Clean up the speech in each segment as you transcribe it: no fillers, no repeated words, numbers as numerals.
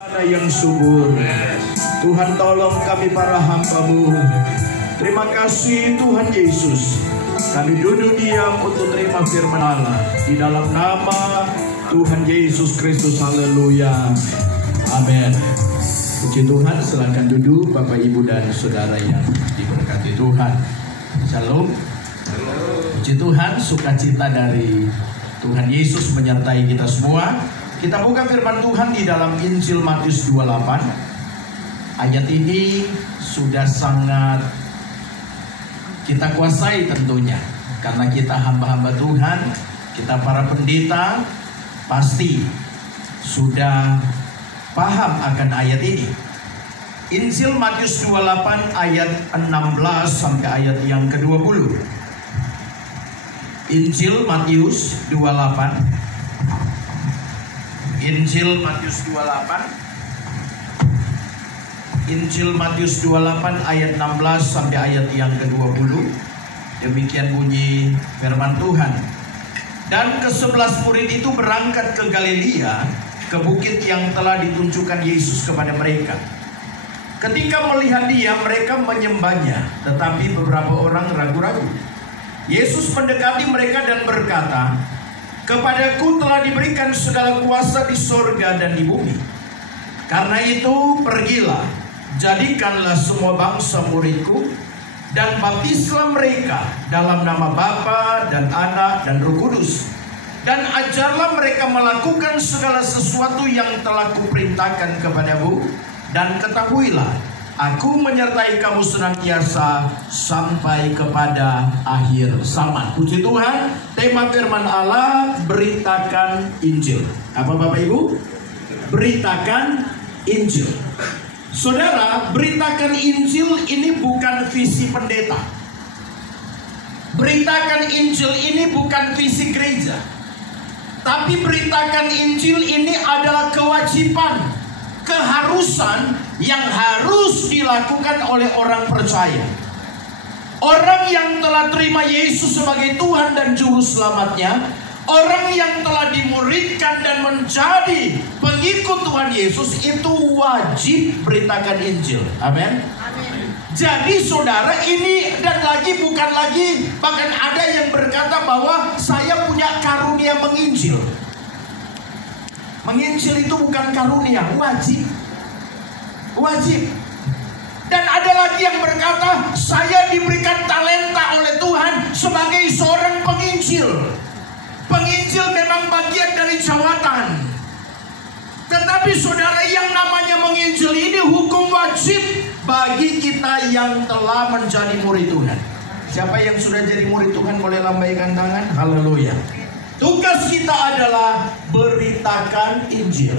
Ada yang subur. Tuhan, tolong kami para hamba-Mu. Terima kasih Tuhan Yesus. Kami duduk diam untuk terima firman Allah di dalam nama Tuhan Yesus Kristus. Haleluya. Amin. Puji Tuhan, silakan duduk Bapak Ibu dan Saudara yang diberkati Tuhan. Shalom. Puji Tuhan, sukacita dari Tuhan Yesus menyertai kita semua. Kita buka firman Tuhan di dalam Injil Matius 28. Ayat ini sudah sangat kita kuasai tentunya. Karena kita hamba-hamba Tuhan, kita para pendeta pasti sudah paham akan ayat ini. Injil Matius 28 ayat 16 sampai ayat yang ke-20. Injil Matius 28. Injil Matius 28. Injil Matius 28 ayat 16 sampai ayat yang ke-20. Demikian bunyi firman Tuhan. Dan ke-11 murid itu berangkat ke Galilea, ke bukit yang telah ditunjukkan Yesus kepada mereka. Ketika melihat Dia, mereka menyembahnya, tetapi beberapa orang ragu-ragu. Yesus mendekati mereka dan berkata, "Kepadaku telah diberikan segala kuasa di sorga dan di bumi. Karena itu pergilah, jadikanlah semua bangsa muridku, dan baptislah mereka dalam nama Bapa dan Anak dan Roh Kudus. Dan ajarlah mereka melakukan segala sesuatu yang telah kuperintahkan kepadamu. Dan ketahuilah, Aku menyertai kamu senantiasa sampai kepada akhir zaman." Puji Tuhan, tema firman Allah, beritakan Injil. Apa Bapak Ibu? Beritakan Injil. Saudara, beritakan Injil ini bukan visi pendeta. Beritakan Injil ini bukan visi gereja. Tapi beritakan Injil ini adalah kewajiban, keharusan yang harus dilakukan oleh orang percaya. Orang yang telah terima Yesus sebagai Tuhan dan Juru Selamatnya, orang yang telah dimuridkan dan menjadi pengikut Tuhan Yesus, itu wajib beritakan Injil. Amin. Jadi saudara, ini dan lagi bukan lagi, bahkan ada yang berkata bahwa saya punya karunia menginjil. Menginjil itu bukan karunia, wajib. Wajib. Dan ada lagi yang berkata, saya diberikan talenta oleh Tuhan sebagai seorang penginjil. Penginjil memang bagian dari jawatan. Tetapi saudara, yang namanya menginjil ini hukum wajib bagi kita yang telah menjadi murid Tuhan. Siapa yang sudah jadi murid Tuhan boleh lambaikan tangan. Haleluya. Tugas kita adalah beritakan Injil.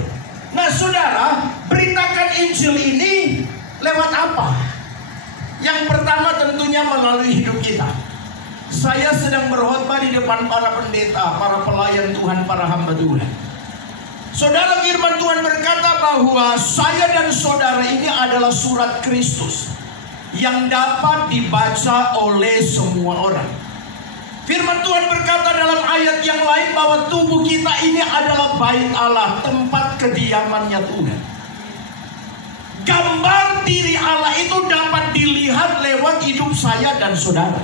Nah saudara, beritakan Injil ini lewat apa? Yang pertama tentunya melalui hidup kita. Saya sedang berkhotbah di depan para pendeta, para pelayan Tuhan, para hamba Tuhan. Saudara, firman Tuhan berkata bahwa saya dan saudara ini adalah surat Kristus yang dapat dibaca oleh semua orang. Firman Tuhan berkata dalam ayat yang lain bahwa tubuh kita ini adalah bait Allah, tempat kediamannya Tuhan. Gambar diri Allah itu dapat dilihat lewat hidup saya dan saudara.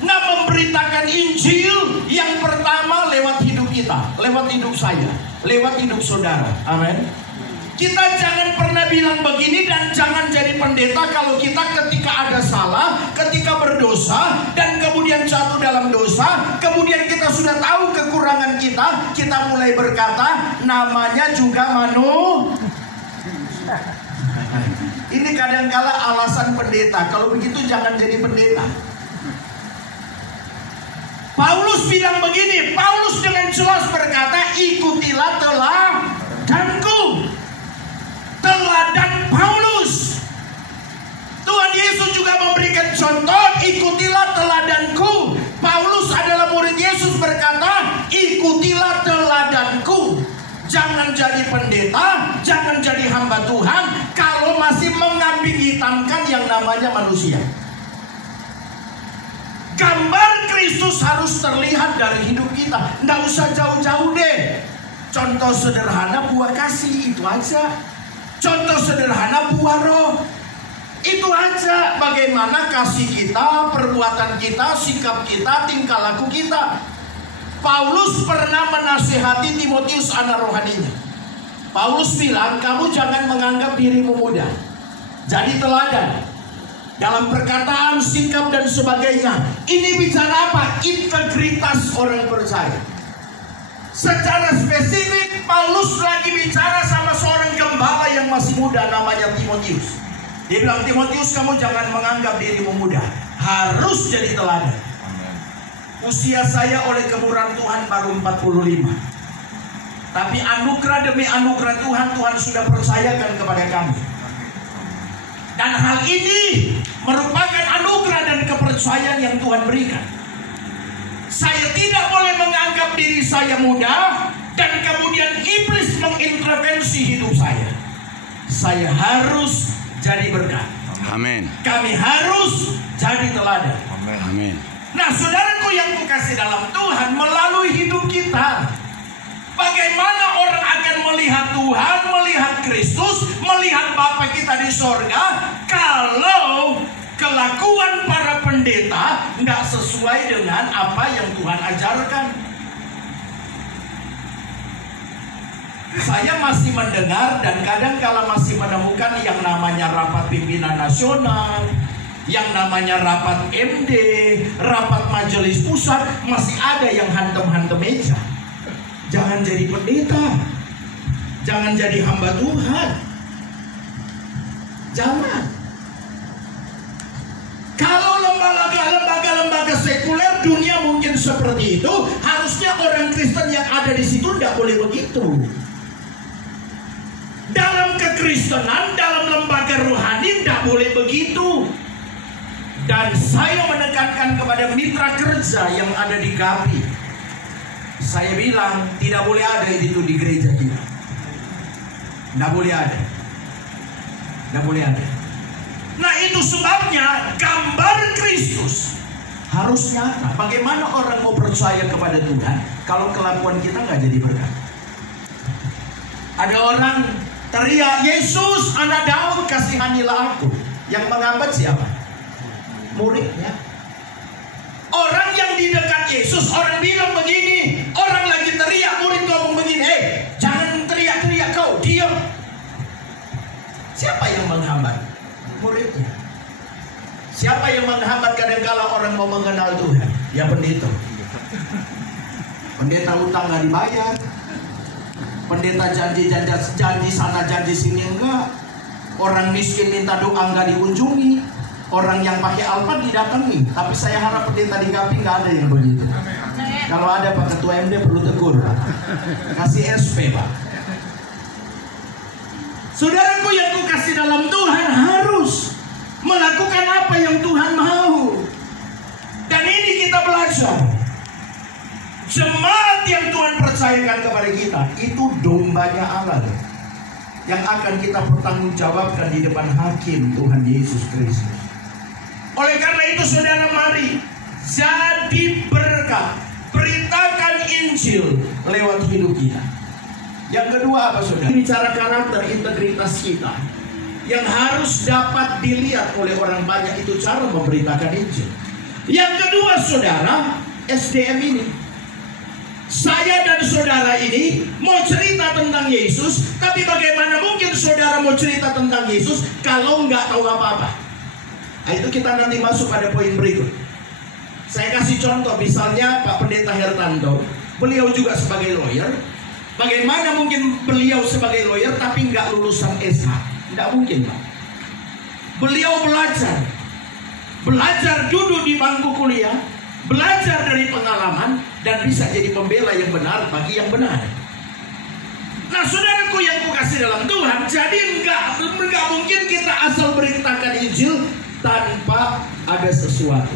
Nah, memberitakan Injil yang pertama lewat hidup kita, lewat hidup saya, lewat hidup saudara. Amin. Kita jangan pernah bilang begini dan jangan jadi pendeta kalau kita ketika ada salah, ketika berdosa dan kemudian jatuh dalam dosa, kemudian kita sudah tahu kekurangan kita, kita mulai berkata namanya juga Ini kadangkala alasan pendeta. Kalau begitu jangan jadi pendeta. Paulus bilang begini, Paulus dengan jelas berkata, ikutilah teladanku. Teladan Paulus. Tuhan Yesus juga memberikan contoh, ikutilah teladanku. Paulus adalah murid Yesus berkata, ikutilah teladanku. Jangan jadi pendeta, jangan jadi hamba Tuhan kalau masih mengambing hitamkan yang namanya manusia. Gambar Kristus harus terlihat dari hidup kita. Nggak usah jauh-jauh deh. Contoh sederhana, buah kasih, itu aja. Contoh sederhana buah roh. Itu aja, bagaimana kasih kita, perbuatan kita, sikap kita, tingkah laku kita. Paulus pernah menasihati Timotius anak rohaninya. Paulus bilang, kamu jangan menganggap dirimu muda. Jadi teladan dalam perkataan, sikap dan sebagainya. Ini bicara apa? Integritas orang percaya. Secara spesifik Paulus lagi bicara sama seorang gembala yang masih muda namanya Timotius. Dia bilang, Timotius, kamu jangan menganggap dirimu muda, harus jadi teladan. Usia saya oleh kemurahan Tuhan baru 45. Tapi anugerah demi anugerah Tuhan, Tuhan sudah percayakan kepada kami. Dan hal ini merupakan anugerah dan kepercayaan yang Tuhan berikan. Saya tidak boleh menganggap diri saya muda dan kemudian iblis mengintervensi hidup saya. Saya harus jadi berkat. Amin. Kami harus jadi teladan. Amin. Nah, saudaraku yang kukasih dalam Tuhan, melalui hidup kita, bagaimana orang akan melihat Tuhan, melihat Kristus, melihat Bapa kita di sorga, kalau kelakuan para pendeta nggak sesuai dengan apa yang Tuhan ajarkan. Saya masih mendengar dan kadang-kala masih menemukan yang namanya rapat pimpinan nasional, yang namanya rapat MD, rapat majelis pusat, masih ada yang hantem-hantem meja. Jangan jadi pendeta, jangan jadi hamba Tuhan, jangan. Kalau lembaga-lembaga sekuler dunia mungkin seperti itu, harusnya orang Kristen yang ada di situ tidak boleh begitu. Dalam kekristenan, dalam lembaga rohani tidak boleh begitu. Dan saya menekankan kepada mitra kerja yang ada di GAPI. Saya bilang tidak boleh ada itu di gereja kita. Tidak boleh ada. Tidak boleh ada. Nah, itu sebabnya gambar Kristus harus nyata. Bagaimana orang mau percaya kepada Tuhan kalau kelakuan kita nggak jadi berkat? Ada orang teriak, Yesus anak Daud kasihanilah aku. Yang menghambat siapa? Muridnya. Orang yang di dekat Yesus, orang bilang begini, orang lagi teriak, murid ngomong begini, jangan teriak-teriak kau, diam. Siapa yang menghambat? Muridnya. Siapa yang menghambat kadang-kala orang mau mengenal Tuhan? Ya pendeta. Pendeta utang nggak dibayar. Pendeta janji sana janji sini enggak. Orang miskin minta doa enggak dikunjungi. Orang yang pakai alpat didatangi. Tapi saya harap pendeta di GAPI enggak ada yang begitu. Kalau ada Pak Ketua MD perlu tegur, Pak. Kasih SP, Pak. Saudaraku yang kukasih dalam Tuhan, harus melakukan apa yang Tuhan mau. Dan ini kita belajar. Jemaat yang Tuhan percayakan kepada kita itu dombanya Allah yang akan kita pertanggungjawabkan di depan hakim Tuhan Yesus Kristus. Oleh karena itu saudara, mari jadi berkat, beritakan Injil lewat hidup kita. Yang kedua apa saudara? Bicara karakter, integritas kita yang harus dapat dilihat oleh orang banyak, itu cara memberitakan Injil. Yang kedua saudara, SDM ini. Saya dan saudara ini mau cerita tentang Yesus, tapi bagaimana mungkin saudara mau cerita tentang Yesus kalau nggak tahu apa-apa? Nah, itu kita nanti masuk pada poin berikut. Saya kasih contoh, misalnya Pak Pendeta Hertanto, beliau juga sebagai lawyer. Bagaimana mungkin beliau sebagai lawyer tapi nggak lulusan SH? Tidak mungkin, Pak. Beliau belajar duduk di bangku kuliah, belajar dari pengalaman, dan bisa jadi pembela yang benar bagi yang benar. Nah saudaraku yang kukasih dalam Tuhan, jadi enggak mungkin kita asal beritakan Injil tanpa ada sesuatu.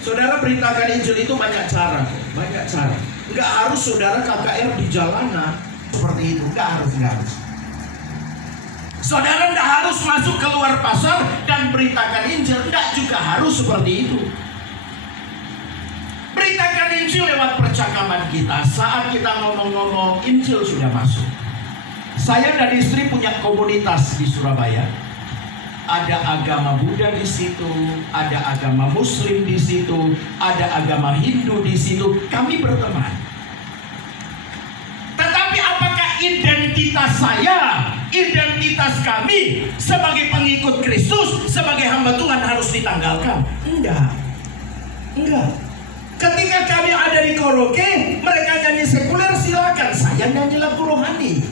Saudara, beritakan Injil itu banyak cara. Banyak cara. Enggak harus saudara KKR di jalanan seperti itu. Enggak harus. Saudara enggak harus masuk keluar pasar dan beritakan Injil. Enggak juga harus seperti itu. Beritakan Injil lewat percakapan kita. Saat kita ngomong-ngomong, Injil sudah masuk. Saya dan istri punya komunitas di Surabaya. Ada agama Buddha di situ, ada agama Muslim di situ, ada agama Hindu di situ. Kami berteman. Tetapi apakah identitas saya, identitas kami sebagai pengikut Kristus, sebagai hamba Tuhan harus ditanggalkan? Enggak. Ketika kami ada di karaoke, mereka nyanyi sekuler, silakan. Saya nyanyi lagu rohani.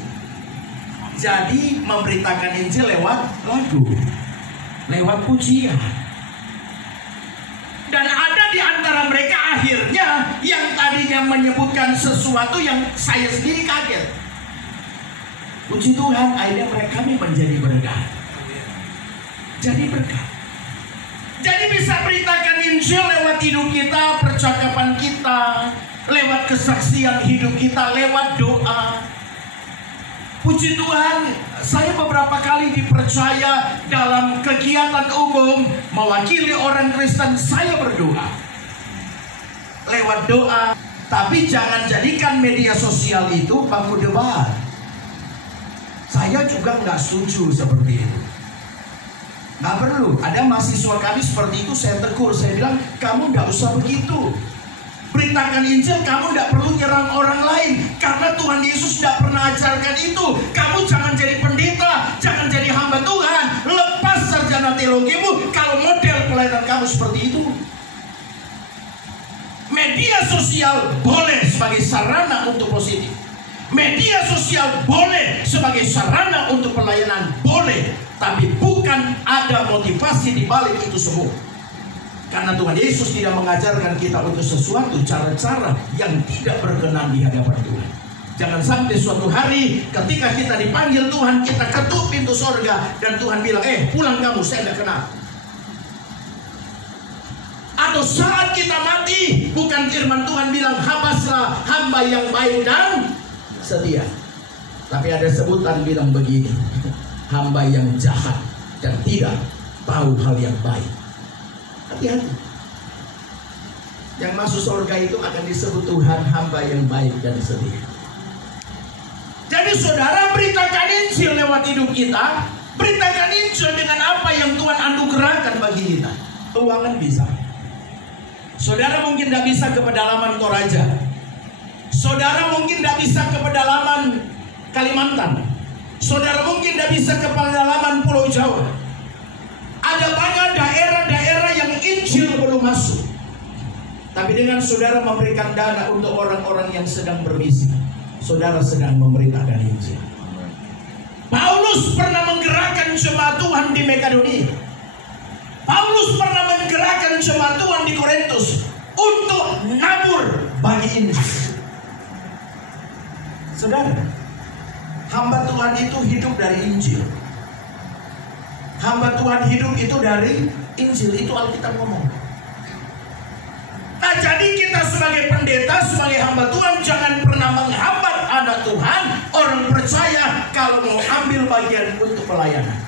Jadi memberitakan Injil lewat lagu, lewat pujian. Dan ada di antara mereka akhirnya yang tadinya menyebutkan sesuatu yang saya sendiri kaget. Puji Tuhan, akhirnya mereka kami menjadi berkah. Jadi berkah. Jadi bisa beritakan Injil lewat hidup kita, percakapan kita, lewat kesaksian hidup kita, lewat doa. Puji Tuhan, saya beberapa kali dipercaya dalam kegiatan umum mewakili orang Kristen. Saya berdoa lewat doa. Tapi jangan jadikan media sosial itu bangku debat. Saya juga nggak setuju seperti itu. Nggak perlu. Ada mahasiswa kami seperti itu, saya tegur. Saya bilang, kamu nggak usah begitu. Beritakan Injil, kamu tidak perlu nyerang orang lain, karena Tuhan Yesus tidak pernah ajarkan itu. Kamu jangan jadi pendeta, jangan jadi hamba Tuhan. Lepas sarjana teologimu kalau model pelayanan kamu seperti itu. Media sosial boleh sebagai sarana untuk positif. Media sosial boleh sebagai sarana untuk pelayanan, boleh. Tapi bukan ada motivasi di balik itu semua. Karena Tuhan Yesus tidak mengajarkan kita untuk sesuatu cara-cara yang tidak berkenan di hadapan Tuhan. Jangan sampai suatu hari ketika kita dipanggil Tuhan, kita ketuk pintu sorga dan Tuhan bilang, pulang kamu, saya tidak kenal. Atau saat kita mati, bukan firman Tuhan bilang, habaslah hamba yang baik dan setia. Tapi ada sebutan bilang begini, hamba yang jahat dan tidak tahu hal yang baik. Hati-hati. Yang masuk surga itu akan disebut Tuhan hamba yang baik dan setia. Jadi saudara, beritakan Injil lewat hidup kita. Beritakan Injil dengan apa yang Tuhan anugerahkan bagi kita. Keuangan bisa. Saudara mungkin tidak bisa ke pedalaman Toraja. Saudara mungkin tidak bisa ke pedalaman Kalimantan. Saudara mungkin tidak bisa ke pedalaman Pulau Jawa. Ada banyak daerah-daerah yang Injil belum masuk. Tapi dengan saudara memberikan dana untuk orang-orang yang sedang bermisi, saudara sedang memberitakan Injil. Paulus pernah menggerakkan jemaat Tuhan di Makedonia. Paulus pernah menggerakkan jemaat Tuhan di Korintus untuk nabur bagi Injil. Saudara, hamba Tuhan itu hidup dari Injil. Hamba Tuhan hidup itu dari Injil. Itu Alkitab ngomong. Nah, jadi kita sebagai pendeta, sebagai hamba Tuhan, jangan pernah menghambat anak Tuhan, orang percaya, kalau mau ambil bagian untuk pelayanan.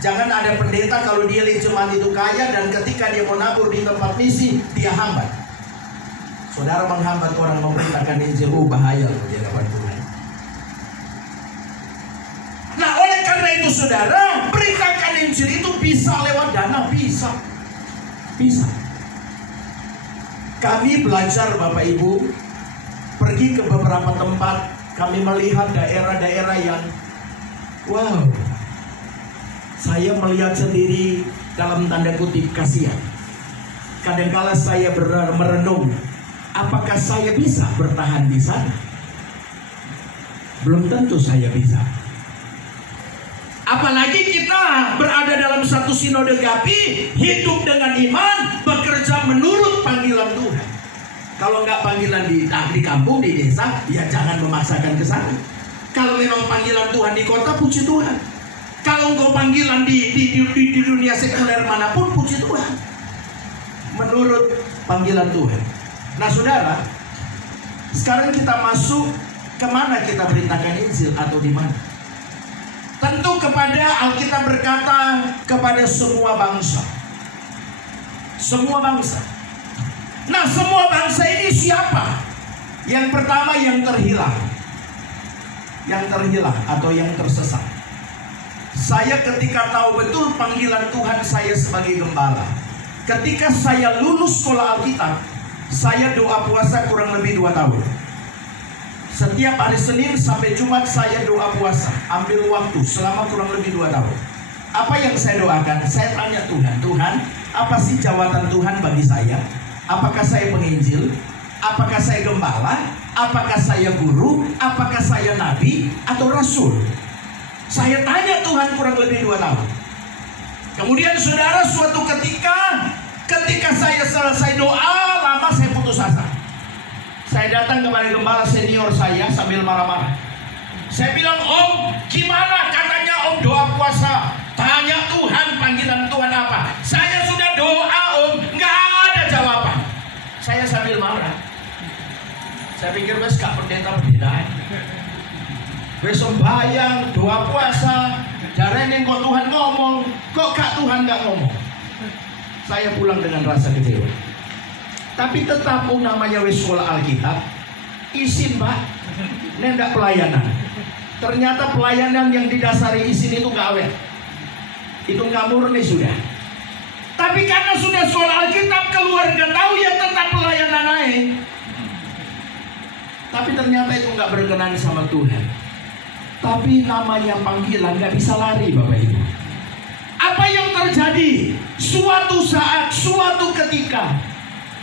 Jangan ada pendeta kalau dia lihat jemaat itu kaya dan ketika dia mau nabur di tempat misi, dia hambat. Saudara menghambat orang memberitakan Injil, bahaya loh di hadapan Tuhan. Nah, oleh karena itu saudara, beritakan Injil itu bisa lewat dana, bisa. Kami belajar Bapak Ibu, pergi ke beberapa tempat, kami melihat daerah-daerah yang wow, saya melihat sendiri dalam tanda kutip kasihan. Kadangkala saya merenung, apakah saya bisa bertahan di sana? Belum tentu saya bisa. Apalagi kita berada dalam satu sinode GAPI, hidup dengan iman, bekerja menurut panggilan Tuhan. Kalau nggak panggilan di kampung, di desa, ya jangan memaksakan ke sana. Kalau memang panggilan Tuhan di kota, puji Tuhan. Kalau engkau panggilan di dunia sekuler manapun, puji Tuhan. Menurut panggilan Tuhan. Nah saudara, sekarang kita masuk kemana kita beritakan Injil atau di mana? Tentu kepada Alkitab berkata kepada semua bangsa. Semua bangsa. Nah, semua bangsa ini siapa? Yang pertama yang terhilang. yang terhilang atau yang tersesat. Saya ketika tahu betul panggilan Tuhan saya sebagai gembala, ketika saya lulus sekolah Alkitab, saya doa puasa kurang lebih 2 tahun. Setiap hari Senin sampai Jumat saya doa puasa, ambil waktu selama kurang lebih 2 tahun. Apa yang saya doakan? Saya tanya Tuhan, Tuhan, apa sih jawatan Tuhan bagi saya? Apakah saya penginjil? Apakah saya gembala? Apakah saya guru? Apakah saya nabi atau rasul? Saya tanya Tuhan kurang lebih 2 tahun. Kemudian saudara, suatu ketika saya selesai doa lama, saya putus asa. Saya datang kepada gembala senior saya sambil marah-marah. Saya bilang, Om, gimana katanya Om doa puasa? Tanya Tuhan, panggilan Tuhan apa? Saya sudah doa Om, nggak ada jawaban. Saya sambil marah. Saya pikir wes gak pendeta-pendeta. Wes sembahyang, doa puasa, jarang kok Tuhan ngomong, kok gak Tuhan gak ngomong. Saya pulang dengan rasa kecewa. Tapi tetap namanya wes sekolah Alkitab, izin Pak, nendak pelayanan. Ternyata pelayanan yang didasari izin itu gak awet. Itu gak murni sudah. Tapi karena sudah sekolah Alkitab, keluarga tahu ya tetap pelayanan naik. Tapi ternyata itu gak berkenan sama Tuhan. Tapi namanya panggilan gak bisa lari Bapak Ibu. Apa yang terjadi? Suatu saat, suatu ketika,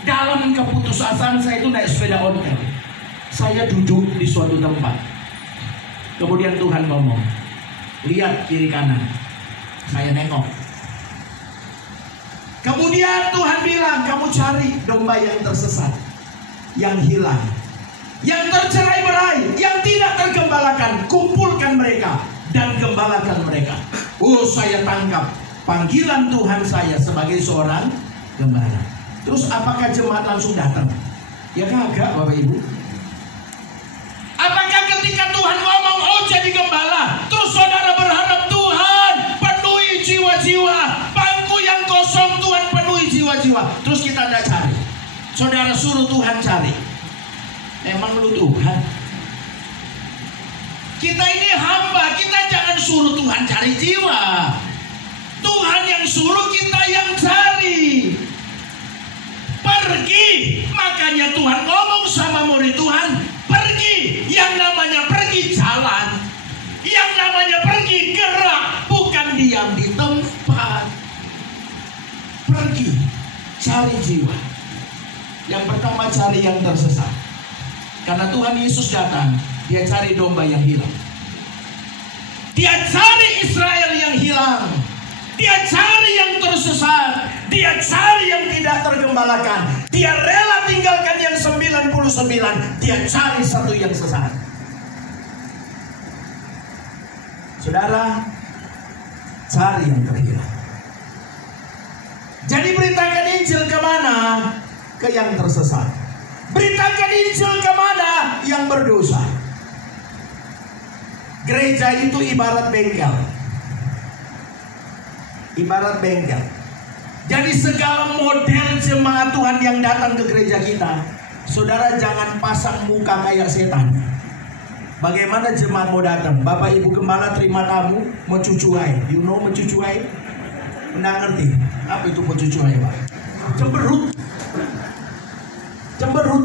dalam keputusasaan saya itu naik sepeda ontel. Saya duduk di suatu tempat. Kemudian Tuhan ngomong, lihat kiri kanan. Saya nengok. Kemudian Tuhan bilang, kamu cari domba yang tersesat, yang hilang, yang tercerai-berai, yang tidak tergembalakan. Kumpulkan mereka dan gembalakan mereka. Oh, saya tangkap panggilan Tuhan saya sebagai seorang gembala. Terus apakah jemaat langsung datang? Ya kagak Bapak Ibu. Apakah ketika Tuhan ngomong, oh jadi gembala, terus saudara berharap Tuhan penuhi jiwa-jiwa, bangku yang kosong Tuhan penuhi jiwa-jiwa. Terus kita tidak cari. Saudara suruh Tuhan cari. Emang lu Tuhan? Kita ini hamba, kita jangan suruh Tuhan cari jiwa. Tuhan yang suruh, kita yang cari. Pergi, makanya Tuhan ngomong sama murid Tuhan, pergi. Yang namanya pergi jalan, yang namanya pergi gerak, bukan diam di tempat. Pergi, cari jiwa. Yang pertama cari yang tersesat. Karena Tuhan Yesus datang, dia cari domba yang hilang. Dia cari Israel yang hilang. Dia cari yang tersesat. Dia cari yang tidak tergembalakan. Dia rela tinggalkan yang 99. Dia cari satu yang sesat. Saudara, cari yang terhilang. Jadi beritakan Injil kemana? Ke yang tersesat. Beritakan Injil kemana? Yang berdosa. Gereja itu ibarat bengkel. Ibarat bengkel. Jadi segala model jemaat Tuhan yang datang ke gereja kita, saudara jangan pasang muka kayak setan. Bagaimana jemaat mau datang? Bapak Ibu Gembala terima tamu, mencucuai. You know mencucuai? Nggak ngerti. Apa itu mencucuai Pak? Cemberut. Cemberut.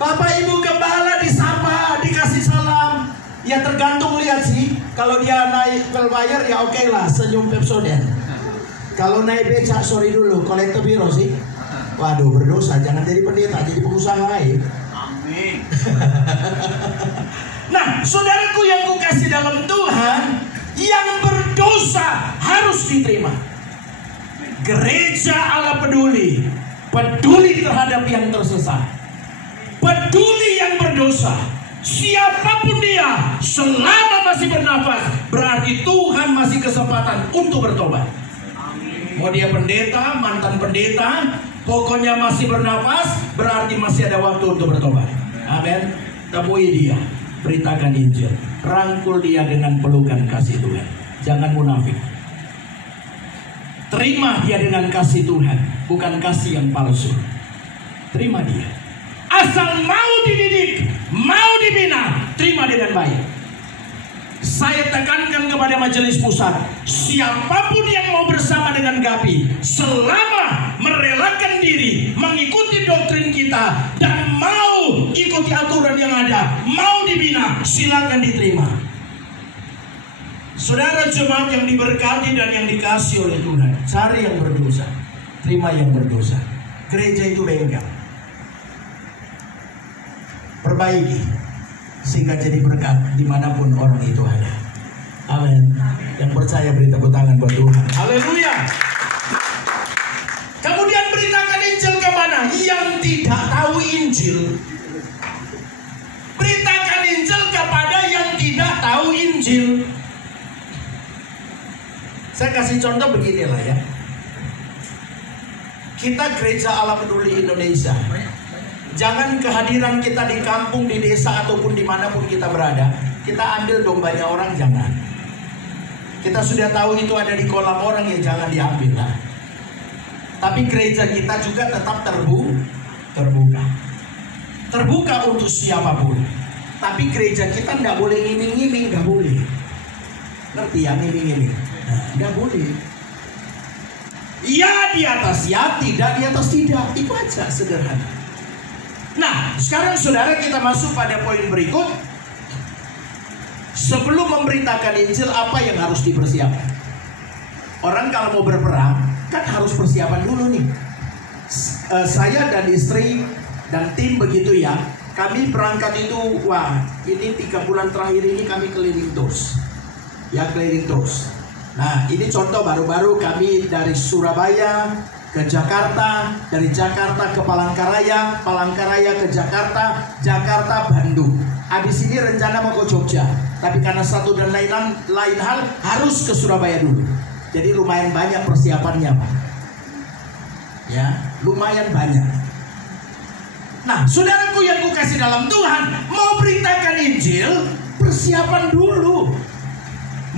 Bapak Ibu Gembala disapa, dikasih salam. Ya tergantung lihat sih. Kalau dia naik Velmayer ya oke lah, senyum Pepsodent. Kalau naik becak sorry dulu, kolektor biro sih. Waduh berdosa, jangan jadi pendeta, jadi pengusaha ya. Amin. Nah, saudaraku yang kukasih dalam Tuhan, yang berdosa harus diterima. Gereja Allah peduli, peduli terhadap yang tersesat, peduli yang berdosa. Siapapun dia, selama masih bernafas, berarti Tuhan masih kesempatan untuk bertobat. Mau dia pendeta, mantan pendeta, pokoknya masih bernafas, berarti masih ada waktu untuk bertobat. Amin. Temui dia, beritakan Injil, rangkul dia dengan pelukan kasih Tuhan. Jangan munafik. Terima dia dengan kasih Tuhan, bukan kasih yang palsu. Terima dia. Asal mau dididik, mau dibina, terima dengan baik. Saya tekankan kepada majelis pusat, siapapun yang mau bersama dengan GAPI, selama merelakan diri mengikuti doktrin kita dan mau ikuti aturan yang ada, mau dibina, silakan diterima. Saudara jemaat yang diberkati dan yang dikasih oleh Tuhan, cari yang berdosa, terima yang berdosa. Gereja itu bengkel, perbaiki sehingga jadi berkat dimanapun orang itu ada. Amin. Yang percaya beri tepuk tangan buat Tuhan. Haleluya. Kemudian beritakan Injil kemana? Yang tidak tahu Injil. Beritakan Injil kepada yang tidak tahu Injil. Saya kasih contoh beginilah ya. Kita Gereja Allah Peduli Indonesia. Jangan kehadiran kita di kampung, di desa, ataupun dimanapun kita berada, kita ambil dombanya orang, jangan. Kita sudah tahu itu ada di kolam orang, ya jangan diambil lah. Tapi gereja kita juga tetap terbuka. Terbuka untuk siapapun. Tapi gereja kita tidak boleh ngiming-ngiming, nggak boleh. Ngerti ya, ngiming-ngiming? Nggak boleh. Ya di atas ya, tidak di atas tidak. Itu aja, sederhana. Nah, sekarang saudara kita masuk pada poin berikut. Sebelum memberitakan Injil, apa yang harus dipersiapkan? Orang kalau mau berperang, kan harus persiapan dulu nih. Saya dan istri dan tim begitu ya. Kami berangkat itu, wah ini 3 bulan terakhir ini kami keliling terus. Ya keliling terus. Nah ini contoh baru-baru kami dari Surabaya ke Jakarta, dari Jakarta ke Palangkaraya, Palangkaraya ke Jakarta, Jakarta Bandung. Habis ini rencana mau ke Jogja, tapi karena satu dan lain hal harus ke Surabaya dulu. Jadi lumayan banyak persiapannya, Pak. Ya, lumayan banyak. Nah, saudaraku yang kukasih dalam Tuhan, mau beritakan Injil, persiapan dulu.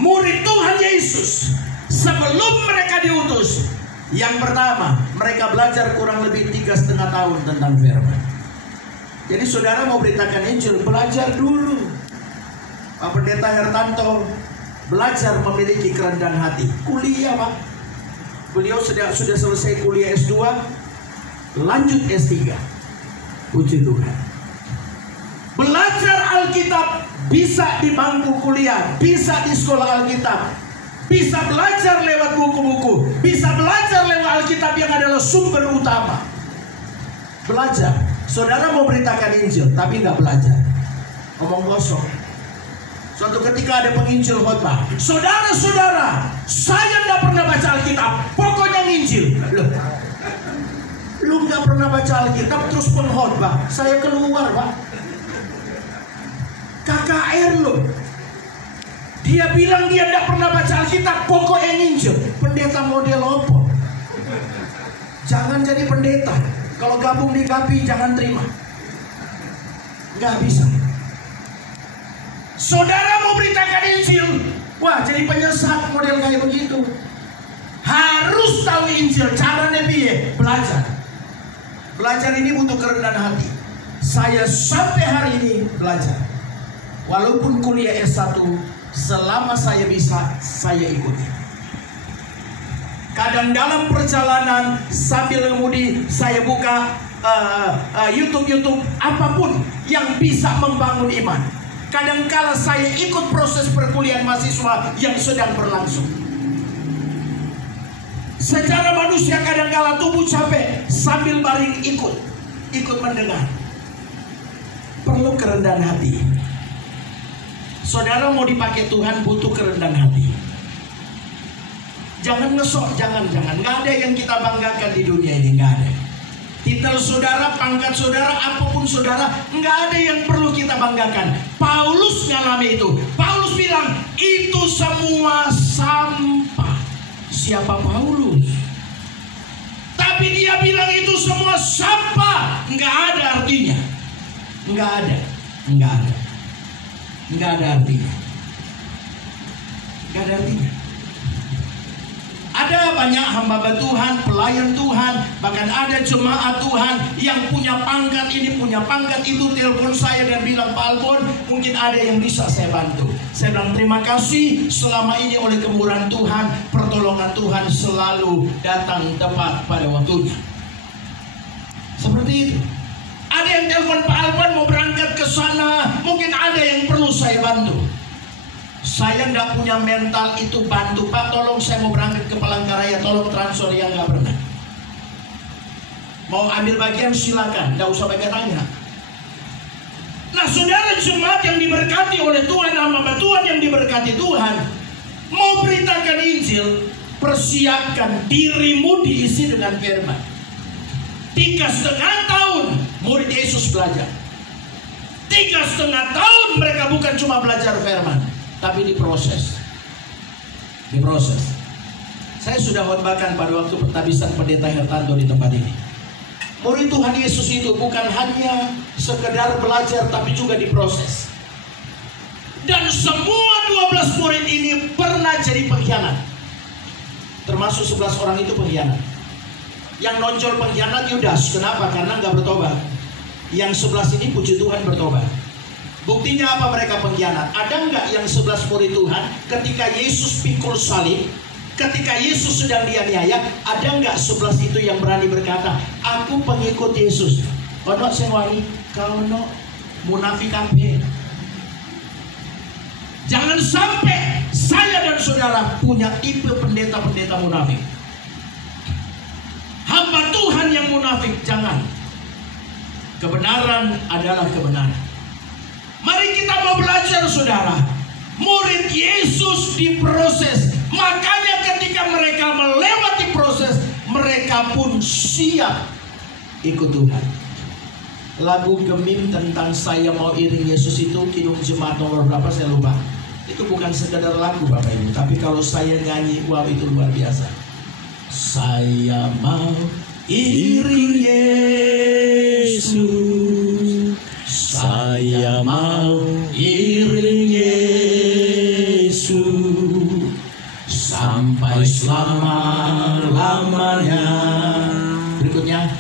Murid Tuhan Yesus sebelum mereka diutus, yang pertama, mereka belajar kurang lebih 3,5 tahun tentang firman. Jadi saudara mau beritakan Injil, belajar dulu. Pak Pendeta Hertanto belajar memiliki kerendahan hati. Kuliah, Pak. Beliau sudah selesai kuliah S2, lanjut S3. Puji Tuhan. Belajar Alkitab bisa di bangku kuliah, bisa di sekolah Alkitab. Bisa belajar lewat buku-buku, bisa belajar lewat Alkitab yang adalah sumber utama. Belajar. Saudara mau beritakan Injil, tapi nggak belajar, ngomong kosong. Suatu ketika ada penginjil khotbah, saudara-saudara, saya nggak pernah baca Alkitab, pokoknya nginjil. Lu nggak pernah baca Alkitab terus pengkhotbah, saya keluar, Pak. KKR loh. Dia bilang dia tidak pernah baca Alkitab, pokoknya nginjil. Pendeta model apa? Jangan jadi pendeta. Kalau gabung di GAPI jangan terima. Nggak bisa. Saudara mau beritakan Injil, wah jadi penyesat model kayak begitu. Harus tahu Injil, caranya piye? Belajar. Belajar ini butuh kerendahan hati. Saya sampai hari ini belajar. Walaupun kuliah S1, selama saya bisa, saya ikuti. Kadang dalam perjalanan sambil ngemudi, saya buka YouTube apapun yang bisa membangun iman. Kadangkala saya ikut proses perkuliahan mahasiswa yang sedang berlangsung. Secara manusia kadangkala tubuh capek, sambil baring ikut mendengar. Perlu kerendahan hati. Saudara mau dipakai Tuhan butuh kerendahan hati. Jangan ngesok, jangan. Nggak ada yang kita banggakan di dunia ini, nggak ada. Titel saudara, pangkat saudara, apapun saudara, nggak ada yang perlu kita banggakan. Paulus ngalami itu. Paulus bilang, itu semua sampah. Siapa Paulus? Tapi dia bilang itu semua sampah. Nggak ada artinya. Nggak ada artinya. Ada Ada banyak hamba Tuhan, pelayan Tuhan, bahkan ada jemaat Tuhan yang punya pangkat ini, punya pangkat itu, telepon saya dan bilang, Pak Alfon, mungkin ada yang bisa saya bantu. Saya bilang terima kasih, selama ini oleh kemurahan Tuhan, pertolongan Tuhan selalu datang tepat pada waktunya. Seperti itu. Ada yang telepon, Pak Alfon mau berangkat ke sana, mungkin ada yang perlu saya bantu. Saya nggak punya mental itu bantu, Pak, tolong saya mau berangkat ke Palangkaraya, tolong transfer, yang nggak pernah. Mau ambil bagian silakan, nggak usah pakai tanya. Nah, saudara jemaat yang diberkati oleh Tuhan, hamba Tuhan yang diberkati Tuhan, mau beritakan Injil, persiapkan dirimu diisi dengan firman. 3,5 tahun murid Yesus belajar. 3,5 tahun mereka bukan cuma belajar firman, tapi diproses. Saya sudah khotbahkan pada waktu pentabisan Pendeta Hertanto di tempat ini. Murid Tuhan Yesus itu bukan hanya sekedar belajar, tapi juga diproses. Dan semua 12 murid ini pernah jadi pengkhianat. Termasuk 11 orang itu pengkhianat. Yang nonjol pengkhianat Yudas. Kenapa? Karena nggak bertobat. Yang 11 ini puji Tuhan bertobat. Buktinya apa mereka pengkhianat? Ada nggak yang 11 murid Tuhan ketika Yesus pikul salib, ketika Yesus sedang dianiaya, ada nggak 11 itu yang berani berkata, aku pengikut Yesus? Ono sing wani, kau no munafik kabeh. Jangan sampai saya dan saudara punya tipe pendeta-pendeta munafik. Hamba Tuhan yang munafik, jangan. Kebenaran adalah kebenaran. Mari kita mau belajar, saudara. Murid Yesus diproses. Makanya ketika mereka melewati proses, mereka pun siap ikut Tuhan. Lagu Gemim tentang saya mau iring Yesus itu Kidung Jemaat nomor berapa saya lupa. Itu bukan sekedar lagu Bapak Ibu, tapi kalau saya nyanyi, wow, itu luar biasa. Saya mau iring Yesus, saya mau iring Yesus sampai selama-lamanya. Berikutnya,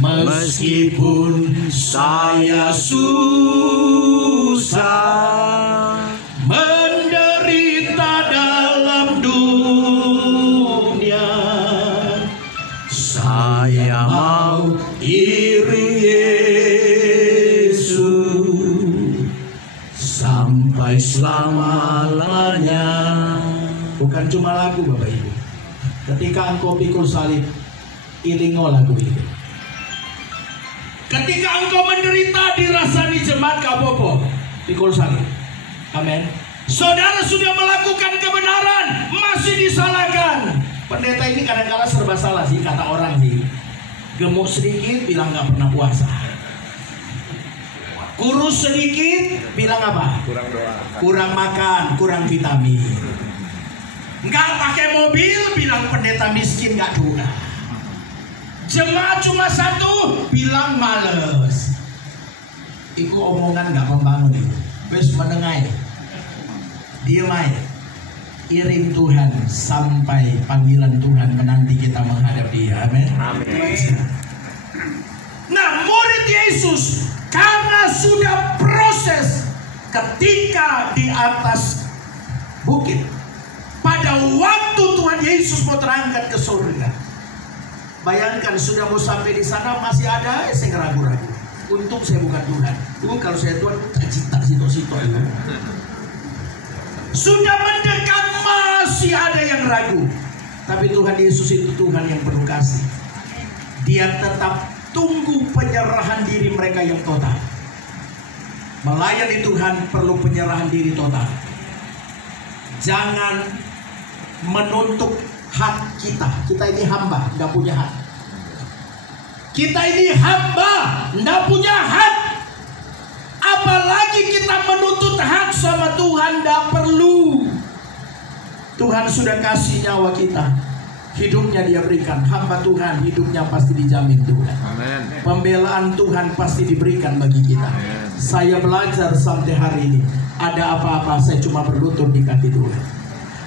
meskipun saya susah menderita dalam dunia, saya mau iring Yesus sampai selama-lamanya. Bukan cuma lagu Bapak Ibu. Ketika engkau pikul salib, iringo lagu itu. Ketika engkau menderita dirasani jemaat kapopo, pikul salib. Amin. Saudara sudah melakukan kebenaran, masih disalahkan. Pendeta ini kadang-kadang serba salah sih, kata orang sih. Gemuk sedikit bilang nggak pernah puasa. Kurus sedikit bilang apa? Kurang doa. Kurang makan, kurang vitamin. Nggak pakai mobil bilang pendeta miskin, nggak doa. Jemaat cuma satu bilang males. Itu omongan nggak membangun itu. Wes menengai. Diam aja. Iring Tuhan sampai panggilan Tuhan menanti kita menghadap Dia. Amin. Nah, murid Yesus karena sudah proses ketika di atas bukit, pada waktu Tuhan Yesus mau terangkat ke surga, bayangkan sudah mau sampai di sana masih ada yang ragu-ragu. Untung saya bukan Tuhan. Kalau saya Tuhan, cita situ-situ itu. Sudah mendekat masih ada yang ragu. Tapi Tuhan Yesus itu Tuhan yang penuh kasih. Dia tetap tunggu penyerahan diri mereka yang total. Melayani Tuhan perlu penyerahan diri total. Jangan menuntut hak kita. Kita ini hamba, nggak punya hak. Kita ini hamba, nggak punya hak. Apalagi kita menuntut hak sama Tuhan, nggak perlu. Tuhan sudah kasih nyawa kita, hidupnya Dia berikan. Hamba Tuhan hidupnya pasti dijamin Tuhan. Amen. Pembelaan Tuhan pasti diberikan bagi kita. Amen. Saya belajar sampai hari ini. Ada apa-apa saya cuma berlutut di kaki Tuhan.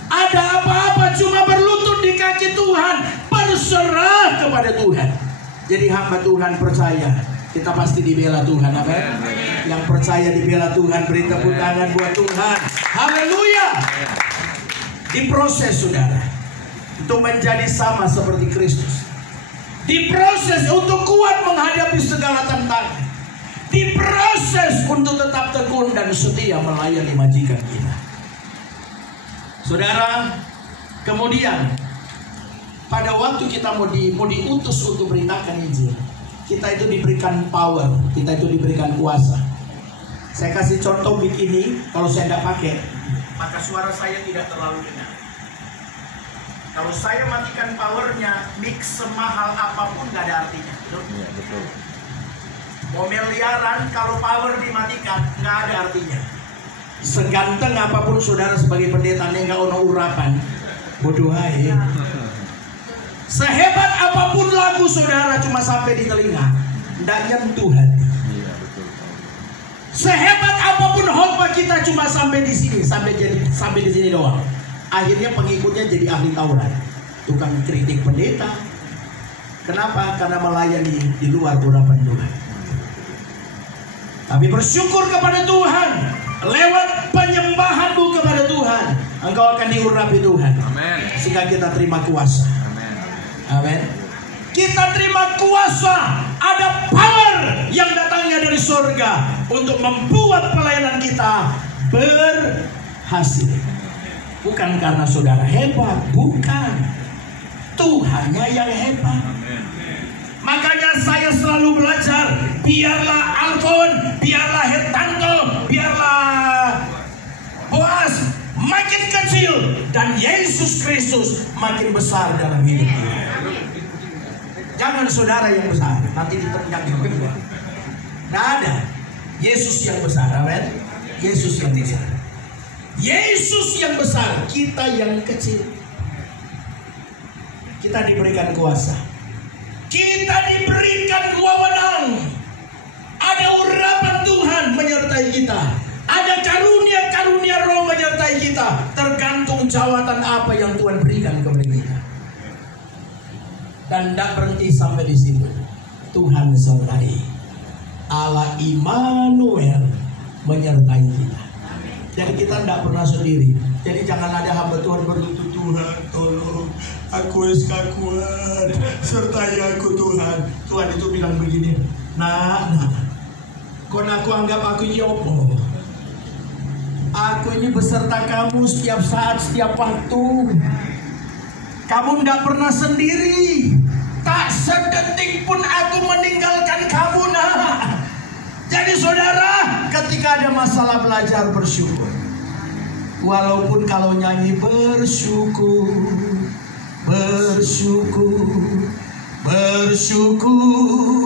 Ada apa-apa cuma berlutut di kaki Tuhan. Jadi hamba Tuhan percaya kita pasti dibela Tuhan. Amin. Yang percaya dibela Tuhan, beri tepuk tangan buat Tuhan. Haleluya. Diproses saudara untuk menjadi sama seperti Kristus. Diproses untuk kuat menghadapi segala tantangan. Diproses untuk tetap tekun dan setia melayani majikan kita. Saudara, kemudian pada waktu kita mau diutus untuk beritakan Injil, kita itu diberikan power, kita itu diberikan kuasa. Saya kasih contoh mic ini, kalau saya tidak pakai, maka suara saya tidak terlalu dengar. Kalau saya matikan powernya, mic semahal apapun nggak ada artinya. Betul? Ya, betul. Mau miliaran, kalau power dimatikan nggak ada artinya. Seganteng apapun saudara sebagai pendeta nggak ono urapan, bodoh aja. Sehebat apapun lagu saudara cuma sampai di telinga, tidak nyentuh hati. Sehebat apapun khotbah kita cuma sampai di sini, sampai di sini doang. Akhirnya pengikutnya jadi ahli Taurat, tukang kritik pendeta. Kenapa? Karena melayani di luar urapan Tuhan. Tapi bersyukur kepada Tuhan, lewat penyembahanmu kepada Tuhan, engkau akan diurapi Tuhan. Amen. Sehingga kita terima kuasa. Amin. Kita terima kuasa, ada power yang datangnya dari surga untuk membuat pelayanan kita berhasil. Bukan karena saudara hebat, bukan. Tuhannya yang hebat. Makanya saya selalu belajar, biarlah Alfon, biarlah Hertanto, biarlah Boas makin kecil dan Yesus Kristus makin besar dalam hidup kita. Jangan saudara yang besar, nanti ditendang di bawah. Nah, ada Yesus yang besar, amin. Yesus yang besar. Yesus yang besar, kita yang kecil. Kita diberikan kuasa. Kita diberikan wewenang. Ada urapan Tuhan menyertai kita. Ada karunia-karunia Roh menyertai kita. Tergantung jawatan apa yang Tuhan berikan kepada kita. Dan tidak berhenti sampai di situ. Tuhan sertai. Allah Immanuel menyertai kita. Jadi kita tidak pernah sendiri. Jadi jangan ada hamba Tuhan berlutut, Tuhan tolong, aku kuat, sertai aku Tuhan. Tuhan itu bilang begini, nah, kon aku anggap aku ini opo. Aku ini beserta kamu setiap saat, setiap waktu. Kamu tidak pernah sendiri. Tak sedetik pun aku meninggalkan kamu, nah. Jadi saudara, ketika ada masalah belajar bersyukur. Walaupun kalau nyanyi bersyukur, bersyukur, bersyukur,